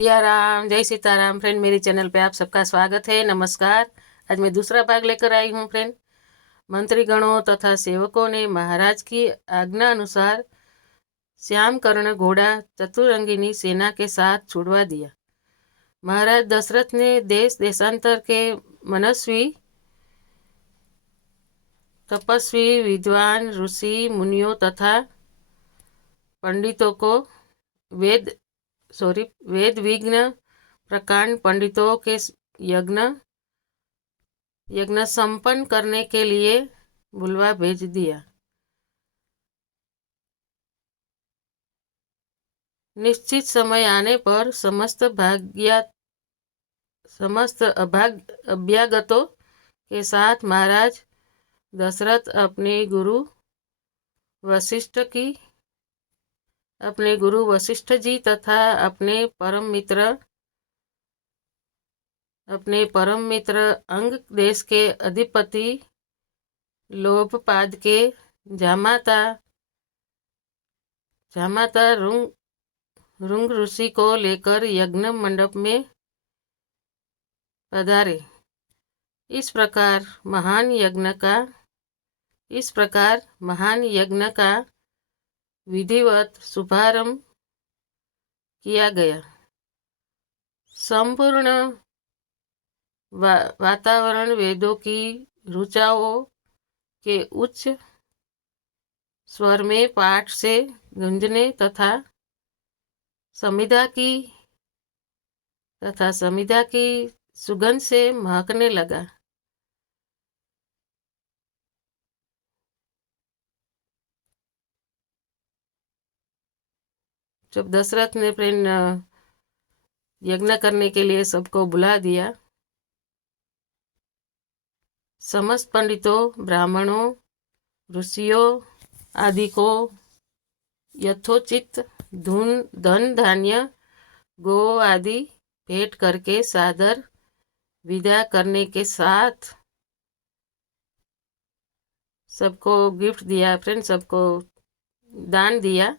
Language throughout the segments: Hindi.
सिया राम, जय सीताराम। फ्रेंड, मेरी चैनल पे आप सबका स्वागत है। नमस्कार। आज मैं दूसरा भाग लेकर आई हूँ फ्रेंड। मंत्रीगणों तथा सेवकों ने महाराज की आज्ञा अनुसार श्याम कर्ण घोड़ा चतुरंगिनी सेना के साथ छुड़वा दिया। महाराज दशरथ ने देश देशांतर के मनस्वी, तपस्वी, विद्वान, ऋषि मुनियों तथा पंडितों को वेद विघ्न प्रकांड पंडितों के यज्ञ संपन्न करने के लिए बुलवा भेज दिया। निश्चित समय आने पर समस्त अभ्यागतों के साथ महाराज दशरथ अपने गुरु वशिष्ठ जी तथा अपने परम मित्र अंग देश के अधिपति लोभपाद के जामाता रुंग ऋषि को लेकर यज्ञ मंडप में पधारे। इस प्रकार महान यज्ञ का विधिवत शुभारंभ किया गया। संपूर्ण वातावरण वेदों की ऋचाओं के उच्च स्वर में पाठ से गूंजने तथा समिधा की सुगंध से महकने लगा। जब दशरथ ने प्रेम यज्ञ करने के लिए सबको बुला दिया, समस्त पंडितों, ब्राह्मणों, ऋषियों आदि को यथोचित धन धान्य, गो आदि भेंट करके सादर विदा करने के साथ सबको गिफ्ट दिया फ्रेंड, सबको दान दिया।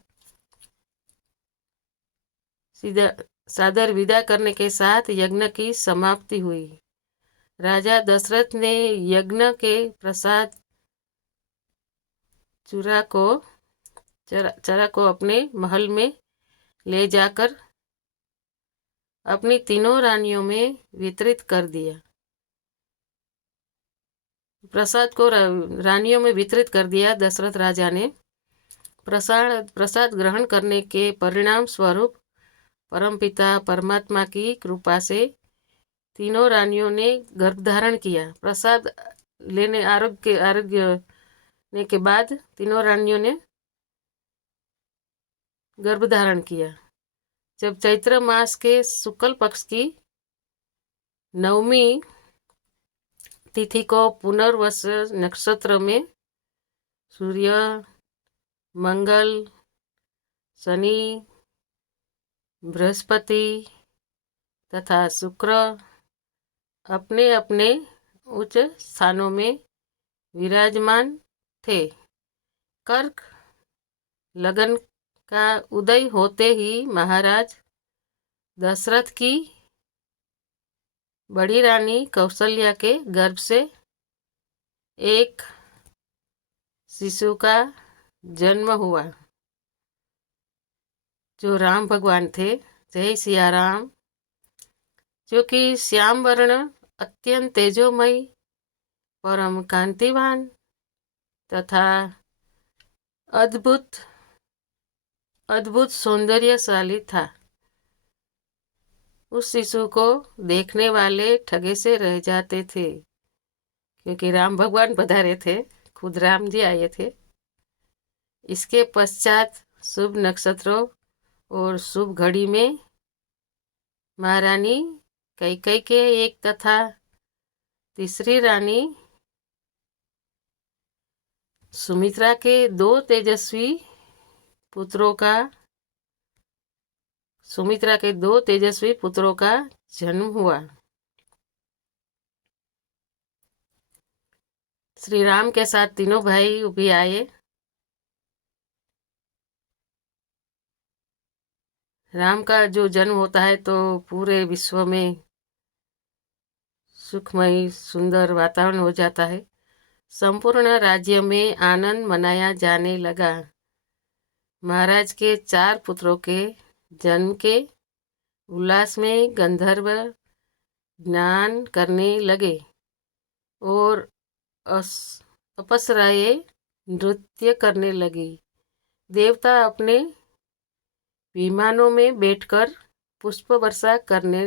सादर विदा करने के साथ यज्ञ की समाप्ति हुई। राजा दशरथ ने यज्ञ के प्रसाद चरा को अपने महल में ले जाकर अपनी तीनों रानियों में वितरित कर दिया। प्रसाद को रानियों में वितरित कर दिया। दशरथ राजा ने प्रसाद ग्रहण करने के परिणाम स्वरूप परमपिता परमात्मा की कृपा से तीनों रानियों ने गर्भधारण किया। प्रसाद आरोग्य के बाद तीनों रानियों ने गर्भधारण किया। जब चैत्र मास के शुक्ल पक्ष की 9वीं तिथि को पुनर्वस नक्षत्र में सूर्य, मंगल, शनि, बृहस्पति तथा शुक्र अपने अपने उच्च स्थानों में विराजमान थे। कर्क लगन का उदय होते ही महाराज दशरथ की बड़ी रानी कौशल्या के गर्भ से एक शिशु का जन्म हुआ, जो राम भगवान थे। जय सिया राम। जो कि श्याम वर्ण, अत्यंत तेजोमय, परम कांतिवान तथा अद्भुत सौंदर्यशाली था। उस शिशु को देखने वाले ठगे से रह जाते थे, क्योंकि राम भगवान पधारे थे, खुद राम जी आए थे। इसके पश्चात शुभ नक्षत्रों और शुभ घड़ी में महारानी कैकेयी के एक तथा तीसरी रानी सुमित्रा के दो तेजस्वी पुत्रों का जन्म हुआ। श्री राम के साथ तीनों भाई भी आए। राम का जो जन्म होता है तो पूरे विश्व में सुखमय सुंदर वातावरण हो जाता है। संपूर्ण राज्य में आनंद मनाया जाने लगा। महाराज के 4 पुत्रों के जन्म के उल्लास में गंधर्व गान करने लगे और अप्सराएं नृत्य करने लगी। देवता अपने विमानों में बैठकर पुष्प वर्षा करने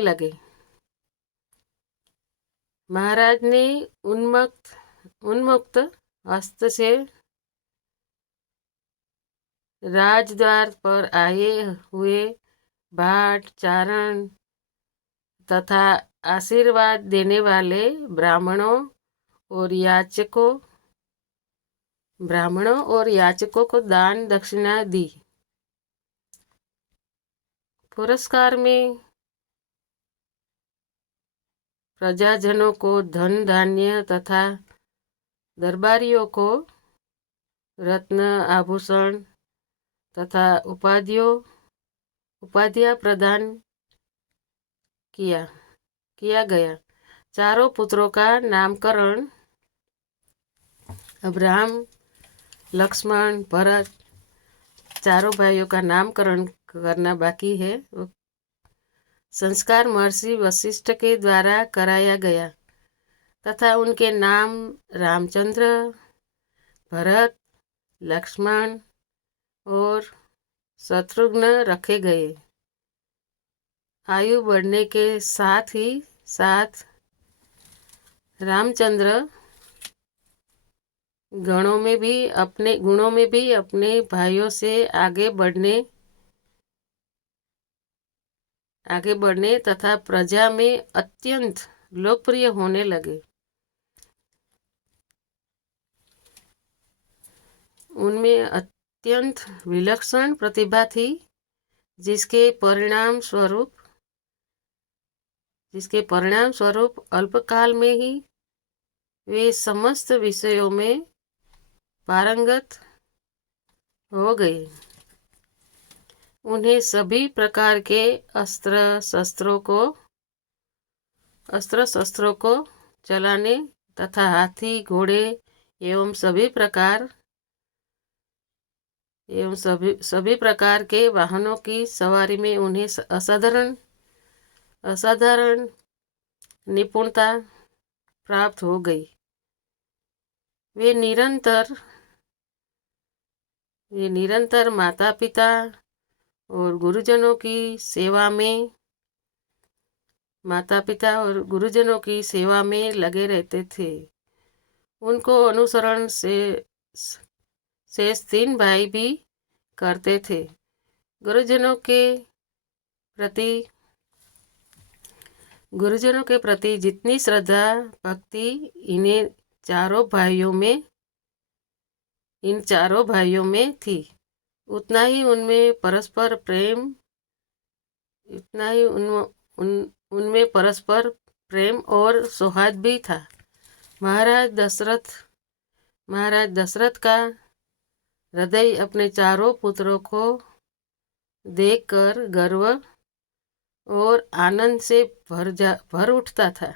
लगे। महाराज ने उन्मुक्त हस्त से राजद्वार पर आए हुए भाट चारण तथा आशीर्वाद देने वाले ब्राह्मणों और याचकों को दान दक्षिणा दी। पुरस्कार में प्रजाजनों को धन धान्य तथा दरबारियों को रत्न आभूषण तथा उपाधियां प्रदान किया गया। चारों पुत्रों का नामकरण अब राम लक्ष्मण भरत चारों भाइयों का नामकरण करना बाकी है। संस्कार महर्षि वशिष्ठ के द्वारा कराया गया तथा उनके नाम रामचंद्र, भरत, लक्ष्मण और शत्रुघ्न रखे गए। आयु बढ़ने के साथ ही साथ रामचंद्र गुणों में भी अपने भाइयों से आगे बढ़ने तथा प्रजा में अत्यंत लोकप्रिय होने लगे। उनमें अत्यंत विलक्षण प्रतिभा थी, जिसके परिणाम स्वरूप अल्पकाल में ही वे समस्त विषयों में पारंगत हो गए। उन्हें सभी प्रकार के अस्त्र शस्त्रों को चलाने तथा हाथी घोड़े एवं सभी प्रकार के वाहनों की सवारी में उन्हें असाधारण निपुणता प्राप्त हो गई। वे निरंतर माता पिता और गुरुजनों की सेवा में लगे रहते थे। उनको अनुसरण से 3 भाई भी करते थे। गुरुजनों के प्रति जितनी श्रद्धा भक्ति इन चारों भाइयों में थी, उतना ही उनमें परस्पर प्रेम और सौहार्द भी था। महाराज दशरथ का हृदय अपने चारों पुत्रों को देखकर गर्व और आनंद से भर उठता था।